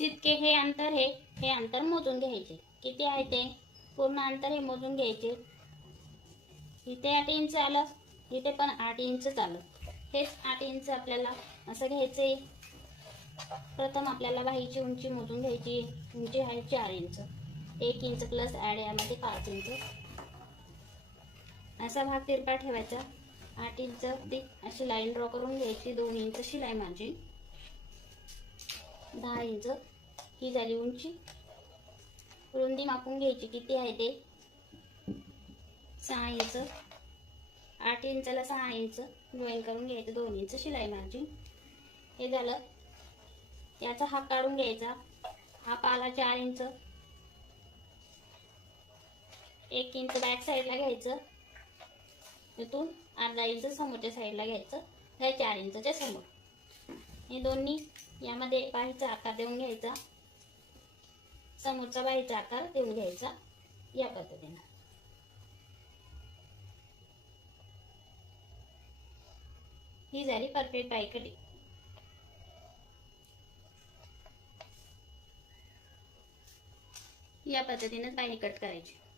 जितके हे अंतर हे हे अंतर मोजून घ्यायचे. किती आहे ते? पूर्ण अंतर हे मोजून घ्यायचे. इथे आठ इंच आलं इथे पण आठ इंच आलं हेच आठ इंच आपल्याला असं घ्यायचे. प्रथम आपल्याला बाहीची उंची मोजून घ्यायची. उंची आहे चार इंच. एक इंच प्लस ॲड यामध्ये पाच इंच. असा भाग तिरपा ठेवायचा. आठ इंच ती अशी लाईन ड्रॉ करून घ्यायची. दोन इंच शिलाई माझी. दहा इंच. ही झाली उंची. रुंदी मापून घ्यायची किती आहे ते? सहा इंच. आठ इंचाला सहा इंच. जॉईन करून घ्यायचं दोन इंच शिलाई मार्जिन. हे झालं. याचा हा काढून घ्यायचा. हा आला चार इंच. एक इंच बॅक साईडला घ्यायचं. इथून अर्धा इंच समोरच्या साईडला घ्यायचं. हे चार इंचच्या समोर. हे दोन्ही यामध्ये बाहीचा आकार देऊन घ्यायचा. समोरचा बाहीचा आकार देऊन घ्यायचा. या पद्धतीनं. ही झाली परफेक्ट बाई कटिंग या पद्धतीनं बाई कट करायची.